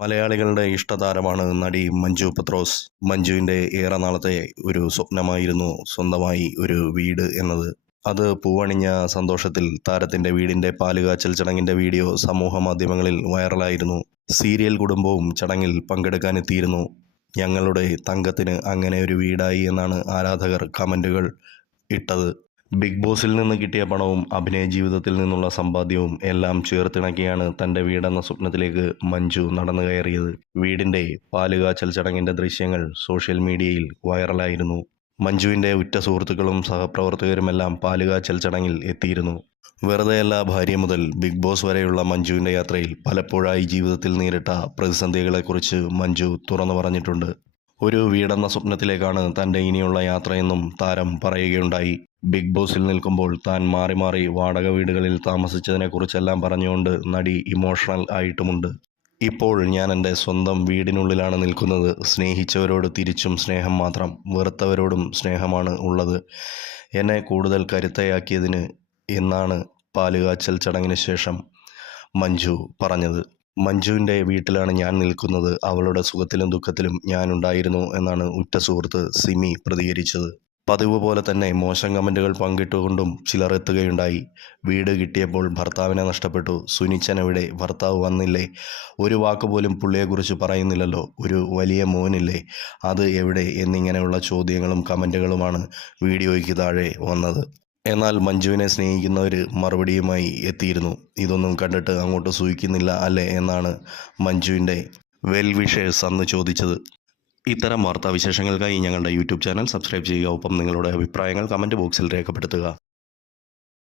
മലയാളികളുടെ ഇഷ്ടതാരമാണ് നടി മഞ്ജു പത്രോസ്. മഞ്ജുവിന്റെ ഏറെ നാളത്തെ ഒരു സ്വപ്നമായിരുന്നു സ്വന്തമായി ഒരു വീട് എന്നത്. അത് പൂവണിഞ്ഞ സന്തോഷത്തിൽ താരത്തിന്റെ വീടിന്റെ പാലുകാച്ചൽ ചടങ്ങിന്റെ വീഡിയോ സമൂഹ മാധ്യമങ്ങളിൽ വൈറലായിരുന്നു. സീരിയൽ കുടുംബവും ചടങ്ങിൽ പങ്കെടുക്കാനെത്തിയിരുന്നു. ഞങ്ങളുടെ തങ്കത്തിന് അങ്ങനെ ഒരു വീടായി എന്നാണ് ആരാധകർ കമന്റുകൾ ഇട്ടത്. ബിഗ് ബോസിൽ നിന്ന് കിട്ടിയ പണവും അഭിനയ ജീവിതത്തിൽ നിന്നുള്ള സമ്പാദ്യവും എല്ലാം ചേർത്തിണക്കിയാണ് തന്റെ വീടെന്ന സ്വപ്നത്തിലേക്ക് മഞ്ജു നടന്നു കയറിയത് വീടിന്റെ പാലുകാച്ചൽ ചടങ്ങിന്റെ ദൃശ്യങ്ങൾ സോഷ്യൽ മീഡിയയിൽ വൈറലായിരുന്നു. മഞ്ജുവിന്റെ ഉറ്റ സുഹൃത്തുക്കളും സഹപ്രവർത്തകരുമെല്ലാം പാലുകാച്ചൽ ചടങ്ങിൽ എത്തിയിരുന്നു. വെറുതെയല്ല ഭാര്യ മുതൽ ബിഗ് ബോസ് വരെയുള്ള മഞ്ജുവിന്റെ യാത്രയിൽ പലപ്പോഴായി ജീവിതത്തിൽ നേരിട്ട പ്രതിസന്ധികളെക്കുറിച്ച് മഞ്ജു തുറന്നു പറഞ്ഞിട്ടുണ്ട്. ഒരു വീടെന്ന സ്വപ്നത്തിലേക്കാണ് തന്റെ ഇനിയുള്ള യാത്രയെന്നും താരം പറയുകയുണ്ടായി. ബിഗ് ബോസിൽ നിൽക്കുമ്പോൾ താൻ മാറി മാറി വാടക വീടുകളിൽ താമസിച്ചതിനെക്കുറിച്ചെല്ലാം പറഞ്ഞുകൊണ്ട് നടി ഇമോഷണൽ ആയിട്ടുമുണ്ട്. ഇപ്പോൾ ഞാൻ എന്റെ സ്വന്തം വീടിനുള്ളിലാണ് നിൽക്കുന്നത്. സ്നേഹിച്ചവരോട് തിരിച്ചും സ്നേഹം മാത്രം വെറുത്തവരോടും സ്നേഹമാണ് ഉള്ളത്. എന്നെ കൂടുതൽ കരുത്തയാക്കിയതിന് എന്നാണ് പാലുകാച്ചൽ ചടങ്ങിന് ശേഷം മഞ്ജു പറഞ്ഞത്. മഞ്ജുവിന്റെ വീട്ടിലാണ് ഞാൻ നിൽക്കുന്നത്. അവളുടെ സുഖത്തിലും ദുഃഖത്തിലും ഞാൻ ഉണ്ടായിരുന്നു എന്നാണ് ഉറ്റ സുഹൃത്ത് സിമി പ്രതികരിച്ചത്. പതിവ് പോലെ തന്നെ മോശം കമന്റുകൾ പങ്കിട്ടുകൊണ്ടും ചിലർ എത്തുകയുണ്ടായി. വീട് കിട്ടിയപ്പോൾ ഭർത്താവിനെ നഷ്ടപ്പെട്ടു. സുനിച്ചനെവിടെ ഭർത്താവ് വന്നില്ലേ? ഒരു വാക്ക് പോലും പുള്ളിയെക്കുറിച്ച് പറയുന്നില്ലല്ലോ. ഒരു വലിയ മോനില്ലേ? അത് എവിടെ? എന്നിങ്ങനെയുള്ള ചോദ്യങ്ങളും കമന്റുകളുമാണ് വീഡിയോയ്ക്ക് താഴെ വന്നത്. എന്നാൽ മഞ്ജുവിനെ സ്നേഹിക്കുന്നവർ മറുപടിയുമായി എത്തിയിരുന്നു. ഇതൊന്നും കണ്ടിട്ട് അങ്ങോട്ട് സൂഹിക്കുന്നില്ല അല്ലേ എന്നാണ് മഞ്ജുവിന്റെ വെൽ വിഷേഴ്സ് അന്ന് ചോദിച്ചത്. ഇത്തരം വാർത്താവിശേഷങ്ങൾക്കായി ഞങ്ങളുടെ യൂട്യൂബ് ചാനൽ സബ്സ്ക്രൈബ് ചെയ്യുക. ഒപ്പം നിങ്ങളുടെ അഭിപ്രായങ്ങൾ കമന്റ് ബോക്സിൽ രേഖപ്പെടുത്തുക.